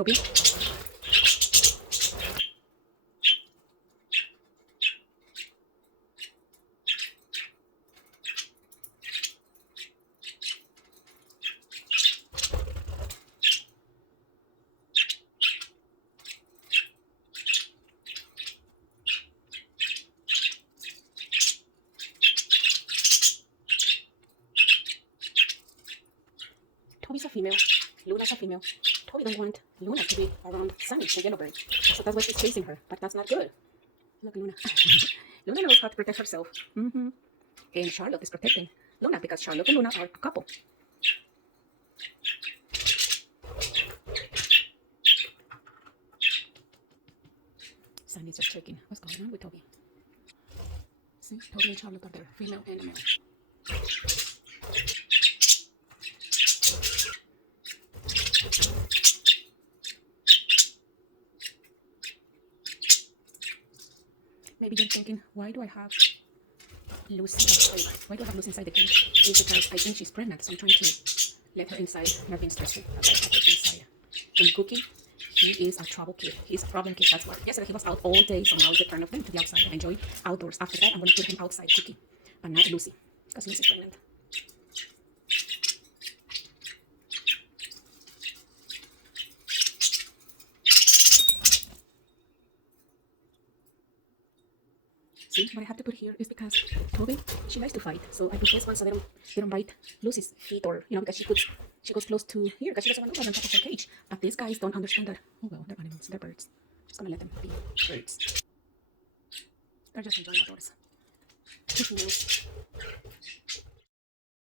Toby. Toby's a female. Luna's a female. Toby don't want Luna to be around Sunny, the yellow bird. So that's why she's chasing her. But that's not good. Look, Luna. Luna knows how to protect herself. And Charlotte is protecting Luna because Charlotte and Luna are a couple. Sunny's just checking what's going on with Toby. See, Toby and Charlotte are there, female and male. Maybe you're thinking, why do I have Lucy outside? Why do I have Lucy inside the cage? It's because I think she's pregnant, so I'm trying to let her inside, not being stressful. That's why I have her inside. And Cookie, he is a trouble kid. He's a problem kid, that's why. Yesterday he was out all day, so now it's the turn of him to be outside and enjoy outdoors. After that, I'm going to put him outside, Cookie, but not Lucy, because Lucy's pregnant. See, what I have to put here is because Toby, she likes to fight. So I put this one so they don't bite Lucy's feet, or, you know, because she goes close to here because she doesn't want to go on top of her cage. But these guys don't understand that. Oh well, they're animals, they're birds. Just gonna let them be birds. They're just enjoying outdoors.